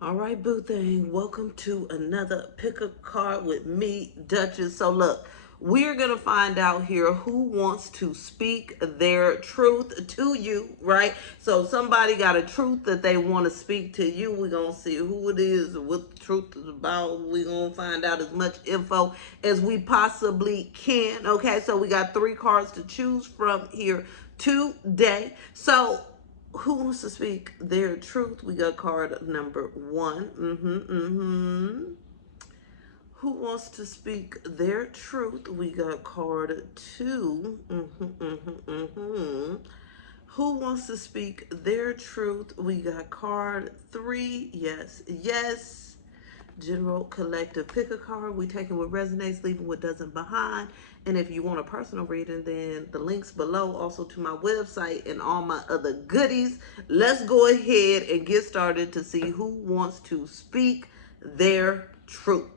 All right, boo thing. Welcome to another pick a card with me, Duchess. So look, we're gonna find out here who wants to speak their truth to you, right? So somebody got a truth that they want to speak to you. We're gonna see who it is, what the truth is about. We're gonna find out as much info as we possibly can. Okay, so we got 3 cards to choose from here today. So who wants to speak their truth? We got card number 1. Who wants to speak their truth? We got card 2. Who wants to speak their truth? We got card 3. Yes, yes. General collective. Pick a card. We taking what resonates, leaving what doesn't behind. And if you want a personal reading, then the links below, also to my website and all my other goodies. Let's go ahead and get started to see who wants to speak their truth.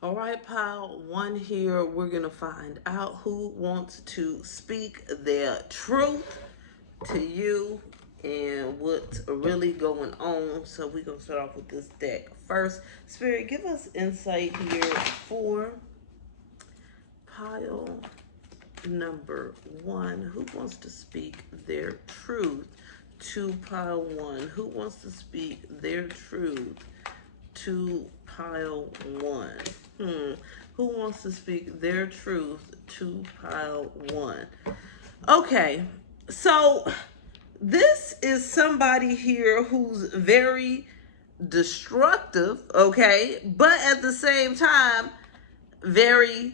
All right, pile 1 here. We're going to find out who wants to speak their truth to you and what's really going on. So we're going to start off with this deck first. Spirit, give us insight here for pile number 1. Who wants to speak their truth to pile 1? Who wants to speak their truth to pile 1? Who wants to speak their truth to pile 1? Okay, so this is somebody here who's very destructive, okay, but at the same time very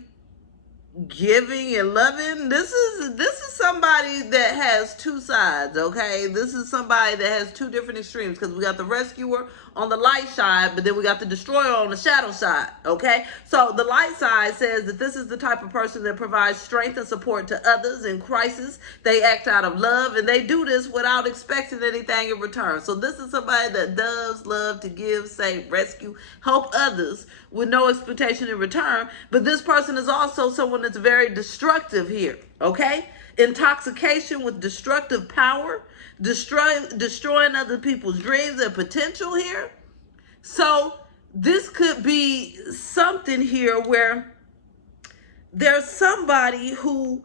giving and loving. This is somebody that has 2 sides, okay? This is somebody that has 2 different extremes, because we got the rescuer on the light side, but then we got the destroyer on the shadow side, okay? So the light side says that this is the type of person that provides strength and support to others in crisis. They act out of love, and they do this without expecting anything in return. So this is somebody that does love to give, save, rescue, help others with no expectation in return. But this person is also someone that's very destructive here, okay? Intoxication with destructive power, destroying other people's dreams and potential here. So this could be something here where there's somebody who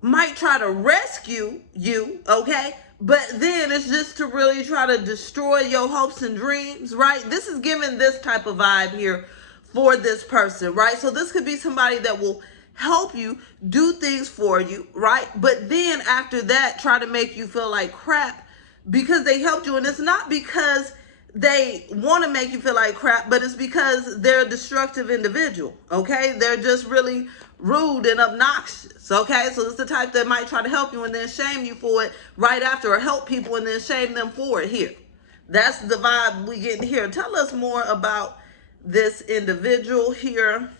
might try to rescue you, okay? But then it's just to really try to destroy your hopes and dreams, right? This is giving this type of vibe here for this person, right? So this could be somebody that will help you, do things for you, right? But then after that, try to make you feel like crap because they helped you. And it's not because they want to make you feel like crap, but it's because they're a destructive individual, okay? They're just really rude and obnoxious, okay? So it's the type that might try to help you and then shame you for it right after, or help people and then shame them for it here. That's the vibe we get here. Tell us more about this individual here.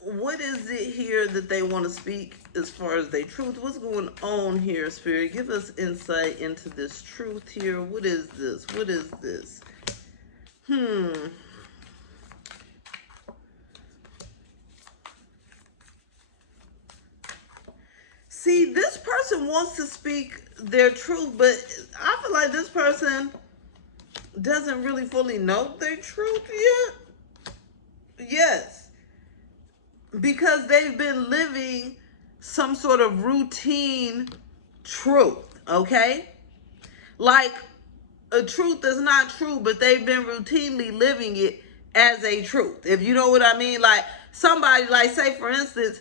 What is it here that they want to speak as far as their truth? What's going on here, Spirit? Give us insight into this truth here. What is this? What is this? See, this person wants to speak their truth, but I feel like this person doesn't really fully know their truth yet. Yes. Because they've been living some sort of routine truth, okay? Like a truth that's not true, but they've been routinely living it as a truth. If you know what I mean? Like somebody, like say for instance,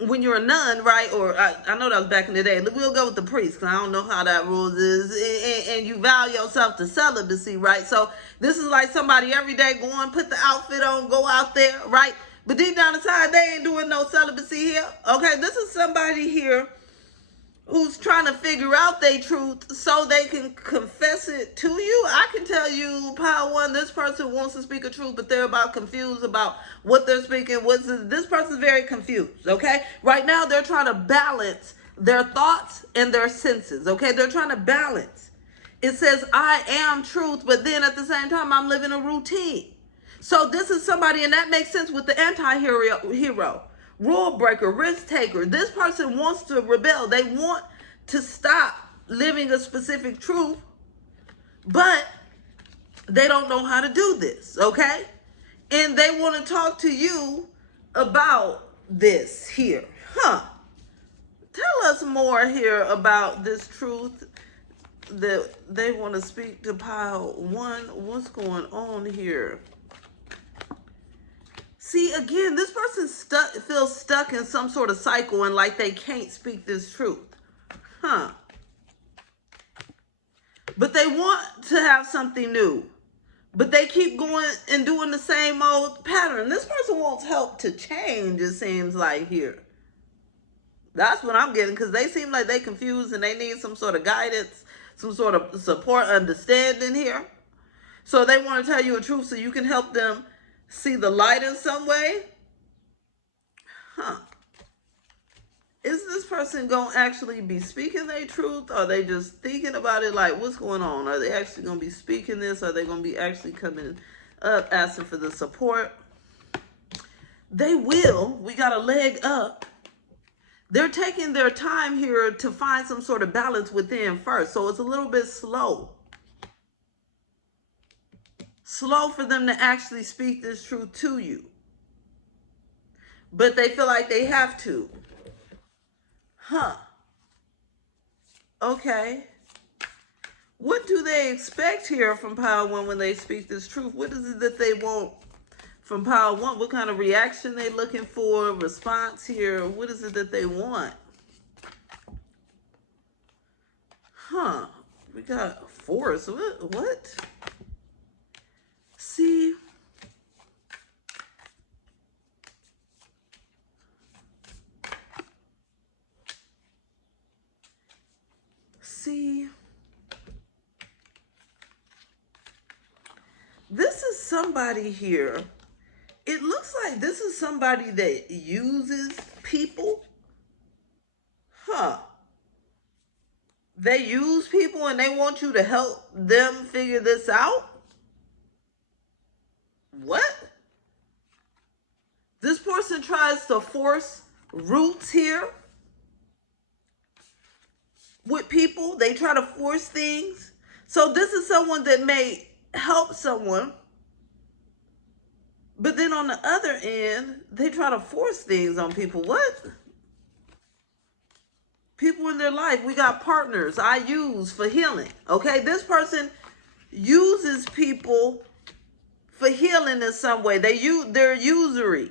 when you're a nun, right? Or I know that was back in the day. We'll go with the priest because I don't know how that rules is. And you vow yourself to celibacy, right? So this is like somebody every day going, put the outfit on, go out there, right? But deep down inside, they ain't doing no celibacy here. Okay, this is somebody here who's trying to figure out their truth so they can confess it to you. I can tell you, Power One, this person wants to speak a truth, but they're about confused about what they're speaking. This person's very confused, okay? Right now, they're trying to balance their thoughts and their senses, okay? They're trying to balance. It says, I am truth, but then at the same time, I'm living a routine. So this is somebody, and that makes sense with the anti-hero, rule breaker, risk taker. This person wants to rebel. They want to stop living a specific truth But they don't know how to do this, okay? And they want to talk to you about this here. Tell us more here about this truth that they want to speak to pile one. What's going on here? See, again, this person feels stuck in some sort of cycle and like they can't speak this truth. But they want to have something new. But they keep going and doing the same old pattern. This person wants help to change, it seems like here. That's what I'm getting, because they seem like they confused and they need some sort of guidance, some sort of support, understanding here. So they want to tell you a truth so you can help them see the light in some way. Is this person going to actually be speaking their truth? Or are they just thinking about it like, what's going on? Are they actually going to be speaking this? Are they going to be actually coming up, asking for the support? They will. We got a leg up. They're taking their time here to find some sort of balance within first. So it's a little bit slow. Slow for them to actually speak this truth to you. But they feel like they have to. Okay. What do they expect here from Pile 1 when they speak this truth? What is it that they want from Pile 1? What kind of reaction they looking for? Response here? What is it that they want? We got force. What? See? This is somebody here. It looks like this is somebody that uses people. They use people and they want you to help them figure this out? What? This person tries to force roots here with people. They try to force things. So this is someone that may help someone, but then on the other end, they try to force things on people. What? People in their life. We got partners I use for healing. Okay, this person uses people for healing in some way. They're usury.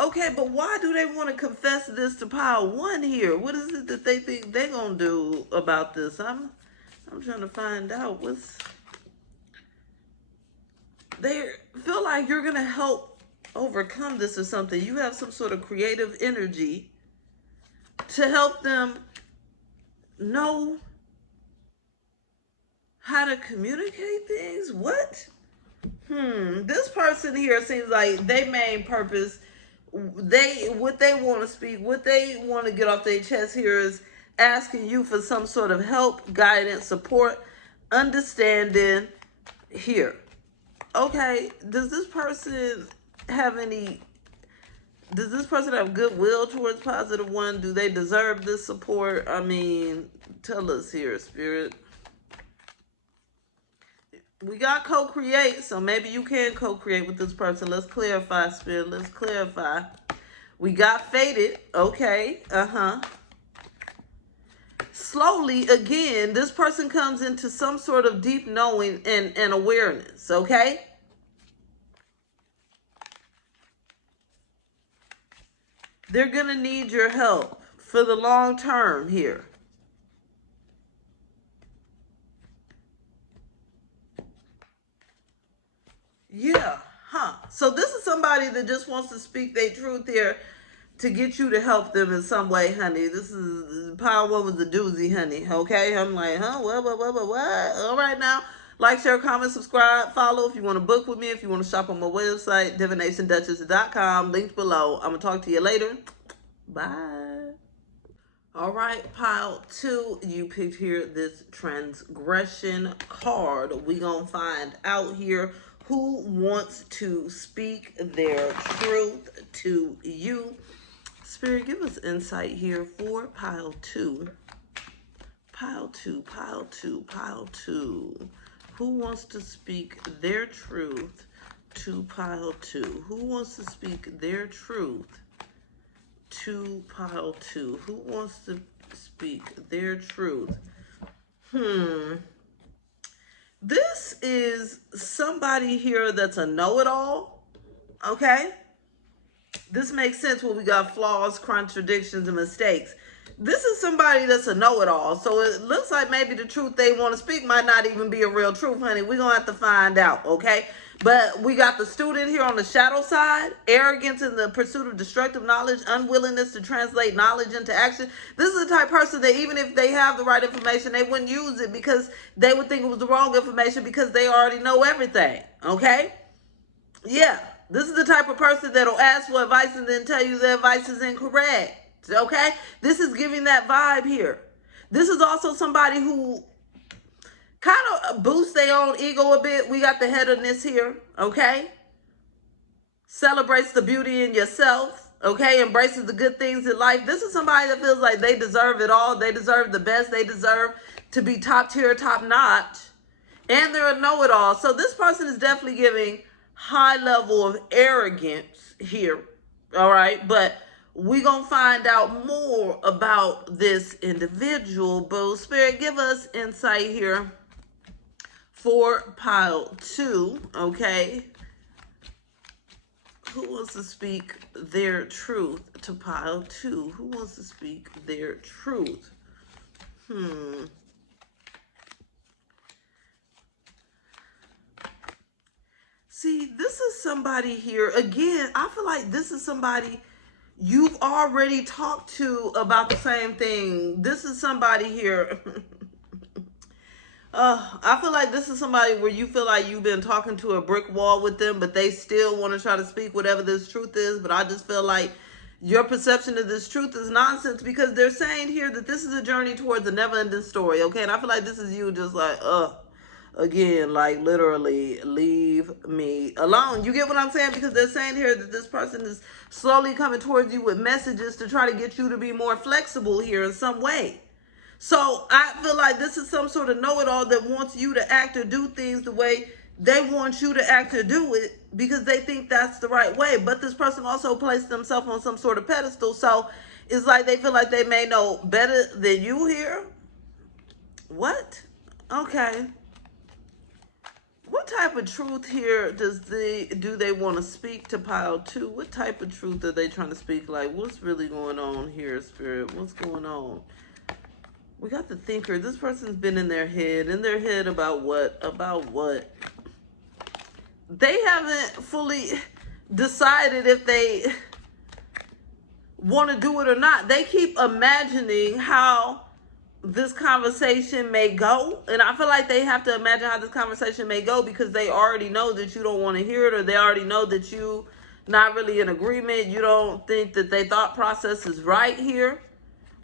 Okay, but why do they want to confess this to Pile 1 here? What is it that they think they're gonna do about this? I'm trying to find out. They feel like you're gonna help overcome this or something. You have some sort of creative energy to help them know how to communicate things. What? This person here seems like their main purpose, what they want to speak, what they want to get off their chest here is asking you for some sort of help, guidance, support, understanding here. Okay, does this person have goodwill towards positive 1? Do they deserve this support? I mean, tell us here, Spirit. We got co-create, so maybe you can co-create with this person. Let's clarify, Spirit. Let's clarify. We got fated. Okay. Slowly, again, this person comes into some sort of deep knowing and awareness. Okay. They're going to need your help for the long term here. Yeah, So this is somebody that just wants to speak their truth here to get you to help them in some way, honey. This is Pile 1 was a doozy, honey. Okay, I'm like, what? All right now. Like, share, comment, subscribe, follow if you want to book with me, if you want to shop on my website, DivinationDuchess.com, linked below. I'm going to talk to you later. Bye. All right, Pile 2, you picked here this transgression card. We going to find out here who wants to speak their truth to you. Spirit, give us insight here for Pile 2. Pile two, pile two, pile two. Who wants to speak their truth to pile two? Who wants to speak their truth to pile two? Who wants to speak their truth? This is somebody here that's a know-it-all, okay? This makes sense when we got flaws, contradictions, and mistakes. This is somebody that's a know-it-all. So it looks like maybe the truth they want to speak might not even be a real truth, honey. We're going to have to find out, okay? But we got the student here on the shadow side. Arrogance in the pursuit of destructive knowledge. Unwillingness to translate knowledge into action. This is the type of person that even if they have the right information, they wouldn't use it because they would think it was the wrong information because they already know everything, okay? Yeah. This is the type of person that'll ask for advice and then tell you their advice is incorrect. Okay? This is giving that vibe here. This is also somebody who kind of boosts their own ego a bit. We got the headedness here. Okay? Celebrates the beauty in yourself. Okay? Embraces the good things in life. This is somebody that feels like they deserve it all. They deserve the best. They deserve to be top tier, top notch. And they're a know-it-all. So this person is definitely giving high level of arrogance here, all right? But we're going to find out more about this individual. But Spirit, give us insight here for pile two, okay? Who wants to speak their truth to pile two? Who wants to speak their truth? See, this is somebody here. Again, I feel like this is somebody you've already talked to about the same thing. This is somebody here. I feel like this is somebody where you feel like you've been talking to a brick wall with them, but they still want to try to speak whatever this truth is. But I just feel like your perception of this truth is nonsense because they're saying here that this is a journey towards a never-ending story, okay? And I feel like this is you just like, again, like literally, leave me alone. You get what I'm saying? Because they're saying here that this person is slowly coming towards you with messages to try to get you to be more flexible here in some way. So I feel like this is some sort of know-it-all that wants you to act or do things the way they want you to act or do it because they think that's the right way. But this person also placed themselves on some sort of pedestal. So it's like they feel like they may know better than you here. What? Okay. What type of truth here do they want to speak to pile two? What type of truth are they trying to speak? Like, what's really going on here, Spirit? What's going on? We got the thinker. This person's been in their head about what? About what? They haven't fully decided if they want to do it or not. They keep imagining how this conversation may go, and I feel like they have to imagine how this conversation may go because they already know that you don't want to hear it, or they already know that you not really in agreement. You don't think that their thought process is right here,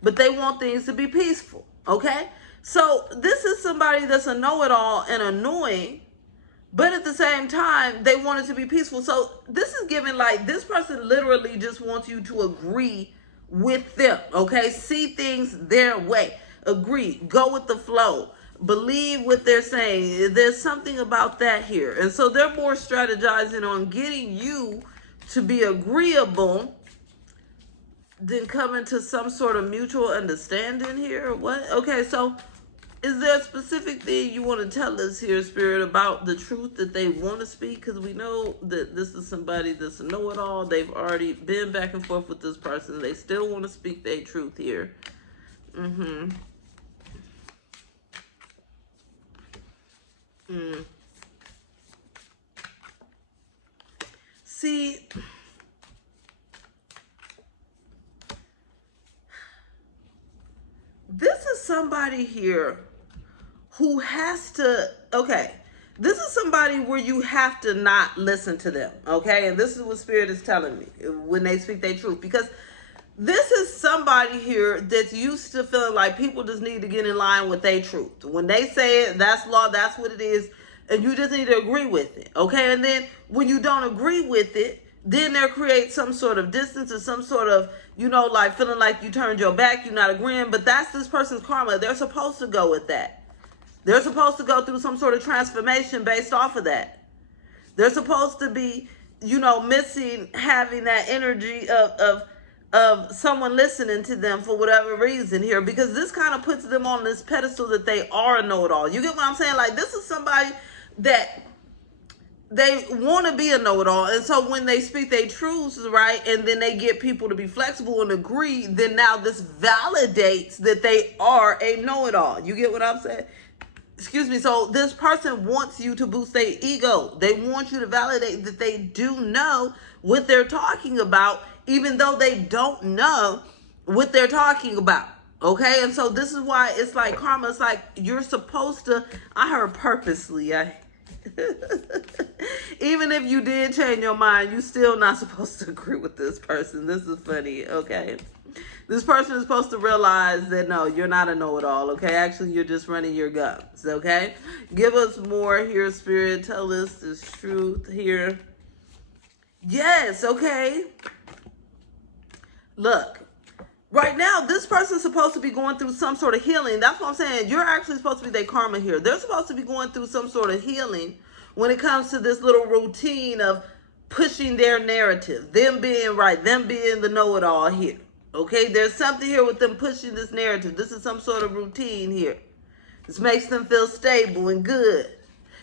but they want things to be peaceful, okay? So this is somebody that's a know-it-all and annoying, but at the same time, they want it to be peaceful. So this is giving like this person literally just wants you to agree with them, okay? See things their way. Agree, go with the flow, believe what they're saying. There's something about that here. And so they're more strategizing on getting you to be agreeable than coming to some sort of mutual understanding here. What? Okay, so is there a specific thing you want to tell us here, Spirit, about the truth that they want to speak? Because we know that this is somebody that's a know-it-all. They've already been back and forth with this person. They still want to speak their truth here. See, this is somebody here who has to, okay, this is somebody where you have to not listen to them, okay? And this is what Spirit is telling me when they speak their truth, because this is somebody here that's used to feeling like people just need to get in line with their truth. When they say it, that's law, that's what it is, and you just need to agree with it, okay? And then when you don't agree with it, then there creates some sort of distance or some sort of, like feeling like you turned your back, you're not agreeing. But that's this person's karma. They're supposed to go with that. They're supposed to go through some sort of transformation based off of that. They're supposed to be, missing having that energy of someone listening to them for whatever reason here, because this kind of puts them on this pedestal that they are a know-it-all. You get what I'm saying? Like, this is somebody that they want to be a know-it-all, and so when they speak their truths, right, and then they get people to be flexible and agree, then now this validates that they are a know-it-all. You get what I'm saying? Excuse me. So this person wants you to boost their ego. They want you to validate that they do know what they're talking about, even though they don't know what they're talking about. Okay? And so this is why it's like karma. It's like you're supposed to, I heard purposely, even if you did change your mind, you still not supposed to agree with this person. This is funny, okay? This person is supposed to realize that, no, you're not a know-it-all, okay? Actually, you're just running your guns, okay? Give us more here, Spirit. Tell us the truth here. Yes, okay? Look, right now, this person's supposed to be going through some sort of healing. That's what I'm saying. You're actually supposed to be their karma here. They're supposed to be going through some sort of healing when it comes to this little routine of pushing their narrative, them being right, them being the know-it-all here. Okay, there's something here with them pushing this narrative. This is some sort of routine here. This makes them feel stable and good.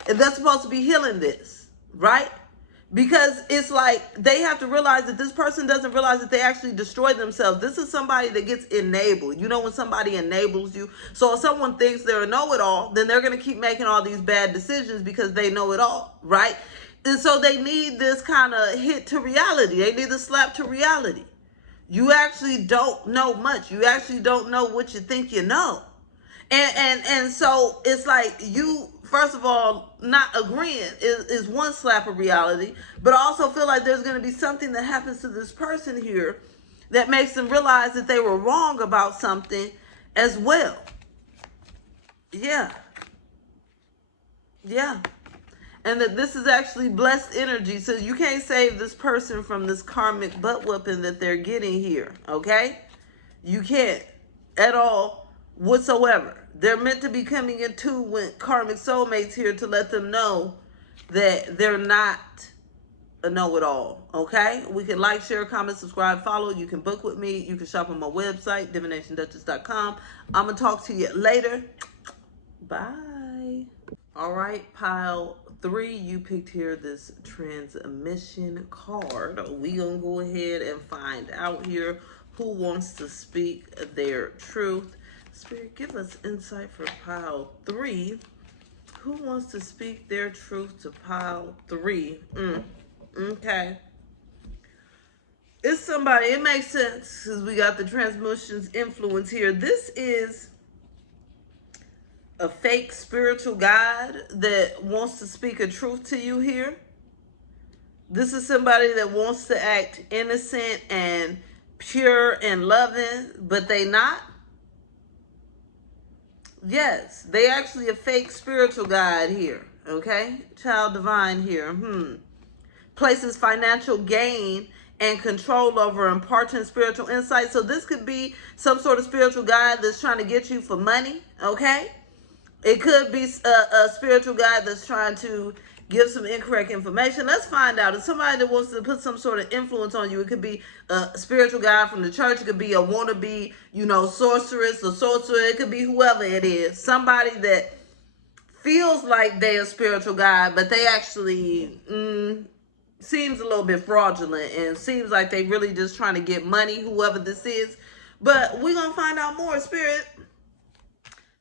And they're supposed to be healing this, right? Because it's like they have to realize that this person doesn't realize that they actually destroy themselves. This is somebody that gets enabled. You know, when somebody enables you. So if someone thinks they're a know-it-all, then they're going to keep making all these bad decisions because they know it all, right? And so they need this kind of hit to reality. They need a slap to reality. You actually don't know much. You actually don't know what you think you know. And so it's like you, first of all, not agreeing is one slap of reality, but I also feel like there's going to be something that happens to this person here that makes them realize that they were wrong about something as well. Yeah. Yeah. And that this is actually blessed energy. So you can't save this person from this karmic butt whooping that they're getting here. Okay? You can't at all whatsoever. They're meant to be coming into with karmic soulmates here to let them know that they're not a know-it-all. Okay? We can like, share, comment, subscribe, follow. You can book with me. You can shop on my website, divinationduchess.com. I'm going to talk to you later. Bye. All right, pile 3, you picked here this transmission card. We gonna go ahead and find out here who wants to speak their truth. Spirit, give us insight for pile 3. Who wants to speak their truth to pile 3? Okay. It's somebody, it makes sense because we got the transmissions influence here. This is a fake spiritual guide that wants to speak a truth to you here. This is somebody that wants to act innocent and pure and loving, but they not. Yes, they actually a fake spiritual guide here. Okay, child divine here. Places financial gain and control over imparting spiritual insight. So this could be some sort of spiritual guide that's trying to get you for money. Okay. It could be a spiritual guide that's trying to give some incorrect information. Let's find out. It's somebody that wants to put some sort of influence on you. It could be a spiritual guide from the church. It could be a wannabe, sorceress or sorcerer. It could be whoever it is. Somebody that feels like they're a spiritual guide, but they actually seems a little bit fraudulent and seems like they really just trying to get money, whoever this is. But we're going to find out more, Spirit.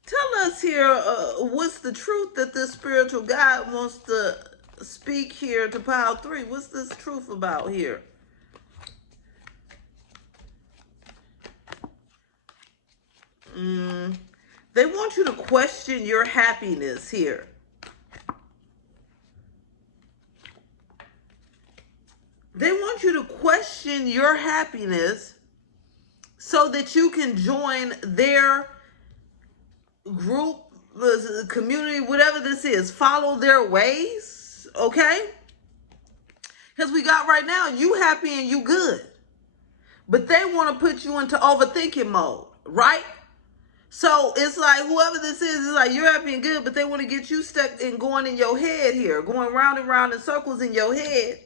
Tell us here, what's the truth that this spiritual guide wants to speak here to pile 3? What's this truth about here? They want you to question your happiness here. They want you to question your happiness so that you can join their group, community, whatever this is. Follow their ways, okay? Because we got right now, you happy and you good. But they want to put you into overthinking mode, right? So it's like whoever this is like you're happy and good, but they want to get you stuck in going in your head here, going round and round in circles in your head.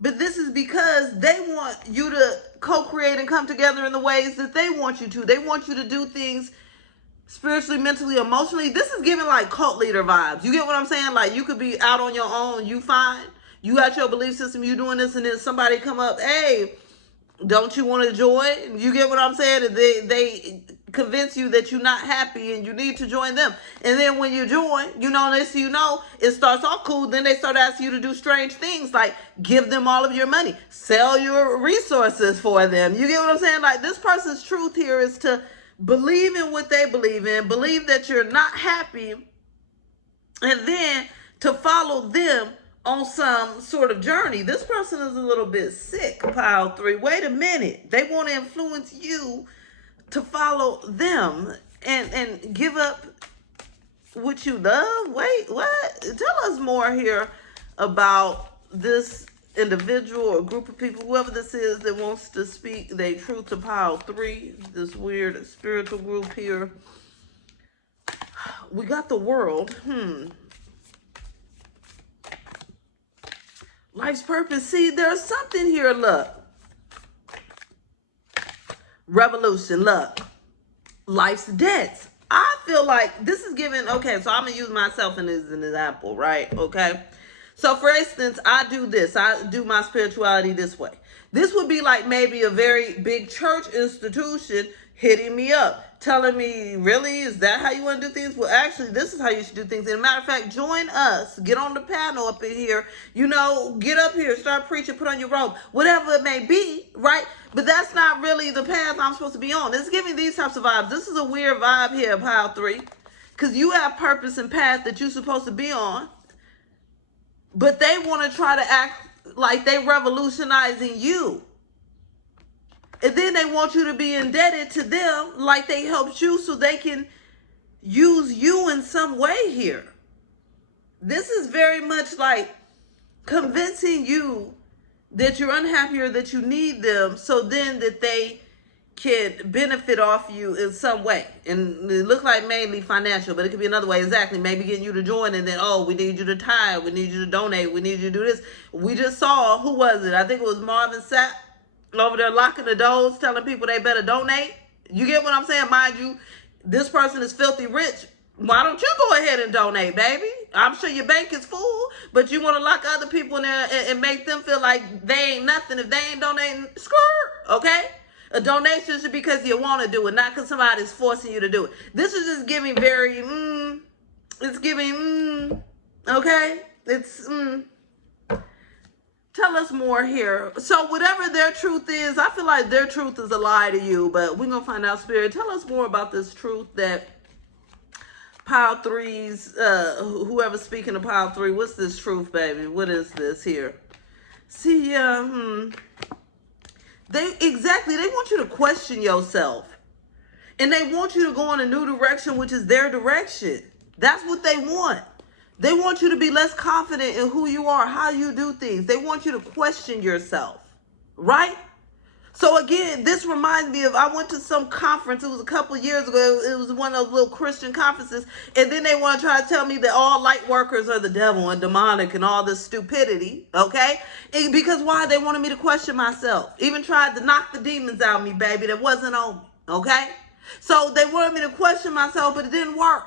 But this is because they want you to co-create and come together in the ways that they want you to. They want you to do things spiritually, mentally, emotionally. This is giving like cult leader vibes. You get what I'm saying? Like you could be out on your own, you fine. You got your belief system, you doing this, and then somebody come up, hey, don't you want to join? You get what I'm saying? And they convince you that you're not happy and you need to join them. And then when you join, next thing you know, it starts off cool. Then they start asking you to do strange things like give them all of your money, sell your resources for them. You get what I'm saying? Like this person's truth here is to believe in what they believe in, believe that you're not happy, and then to follow them on some sort of journey. This person is a little bit sick, pile 3. Wait a minute. They want to influence you to follow them and give up what you love. Wait, what? Tell us more here about this individual or group of people, whoever this is that wants to speak their truth to pile 3, this weird spiritual group here. We got the world. Life's purpose. See, there's something here. Look. Revolution. Look. Life's debts. I feel like this is giving. Okay, so I'm going to use myself as an example, right? Okay. So, for instance, I do this. I do my spirituality this way. This would be like maybe a very big church institution hitting me up, telling me, really, is that how you want to do things? Well, actually, this is how you should do things. And a matter of fact, join us. Get on the panel up in here. Get up here, start preaching, put on your robe, whatever it may be, right? But that's not really the path I'm supposed to be on. It's giving these types of vibes. This is a weird vibe here, pile 3, because you have purpose and path that you're supposed to be on. But they want to try to act like they revolutionizing you. And then they want you to be indebted to them like they helped you so they can use you in some way here. This is very much like convincing you that you're unhappy or that you need them so then that they can benefit off you in some way. And it looks like mainly financial, but it could be another way. Exactly. Maybe getting you to join and then, we need you to tithe. We need you to donate. We need you to do this. We just saw, who was it? I think it was Marvin Sapp over there locking the doors, telling people they better donate. You get what I'm saying? Mind you, this person is filthy rich. Why don't you go ahead and donate, baby? I'm sure your bank is full, but you want to lock other people in there and make them feel like they ain't nothing if they ain't donating. Skirt, okay? A donation should be because you want to do it, not because somebody's forcing you to do it. This is just giving very, it's giving, okay? It's, Tell us more here. So whatever their truth is, I feel like their truth is a lie to you, but we're going to find out, Spirit. Tell us more about this truth that pile 3's, whoever's speaking to pile 3, what's this truth, baby? What is this here? See, they want you to question yourself. And they want you to go in a new direction, which is their direction. That's what they want. They want you to be less confident in who you are, how you do things. They want you to question yourself, right? So again, this reminds me of, I went to some conference, it was a couple years ago, it was one of those little Christian conferences, and then they want to try to tell me that all light workers are the devil and demonic and all this stupidity, okay? Because why? They wanted me to question myself. Even tried to knock the demons out of me, baby, that wasn't on me, okay? So they wanted me to question myself, but it didn't work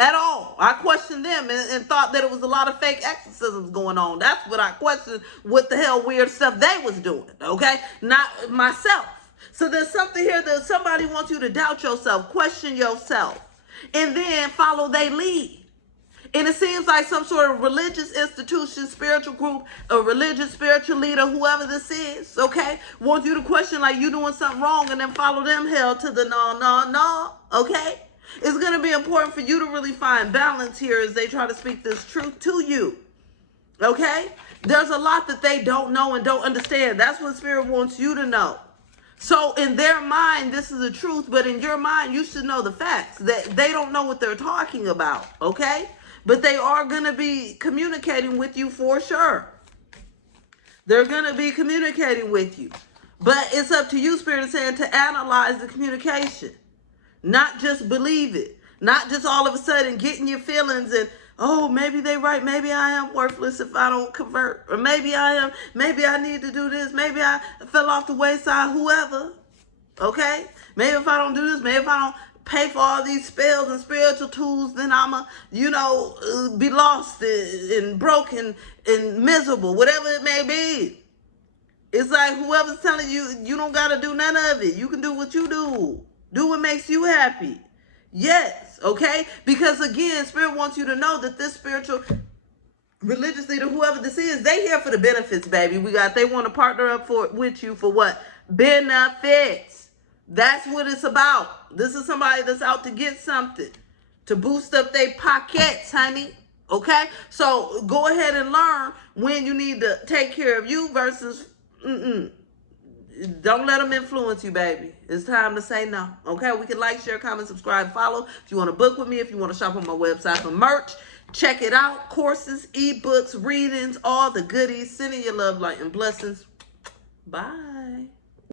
at all. I questioned them and thought that it was a lot of fake exorcisms going on. That's what I questioned, what the hell weird stuff they was doing, okay? Not myself. So there's something here that somebody wants you to doubt yourself, question yourself, and then follow their lead. And it seems like some sort of religious institution, spiritual group, a religious spiritual leader, whoever this is, okay, wants you to question like you doing something wrong and then follow them hell to the no, okay? It's going to be important for you to really find balance here as they try to speak this truth to you, okay? There's a lot that they don't know and don't understand. That's what Spirit wants you to know. So in their mind, this is the truth, but in your mind, you should know the facts, that they don't know what they're talking about, okay? But they are going to be communicating with you for sure. They're going to be communicating with you. But it's up to you, Spirit is saying, to analyze the communication. Not just believe it. Not just all of a sudden getting your feelings and, oh, maybe they right. Maybe I am worthless if I don't convert. Or maybe I need to do this. Maybe I fell off the wayside, whoever. Okay? Maybe if I don't do this, maybe if I don't pay for all these spells and spiritual tools, then I'm be lost and broken and miserable, whatever it may be. It's like whoever's telling you, you don't got to do none of it. You can do what you do. Do what makes you happy. Yes, okay? Because again, Spirit wants you to know that this spiritual religious leader, whoever this is, they here for the benefits, baby. They want to partner up with you for what? Benefits. That's what it's about. This is somebody that's out to get something, to boost up their pockets, honey. Okay? So go ahead and learn when you need to take care of you versus don't let them influence you, baby. It's time to say no. Okay? We can like, share, comment, subscribe, follow. If you want to book with me, if you want to shop on my website for merch, check it out. Courses, ebooks, readings, all the goodies. Sending your love, light, and blessings. Bye.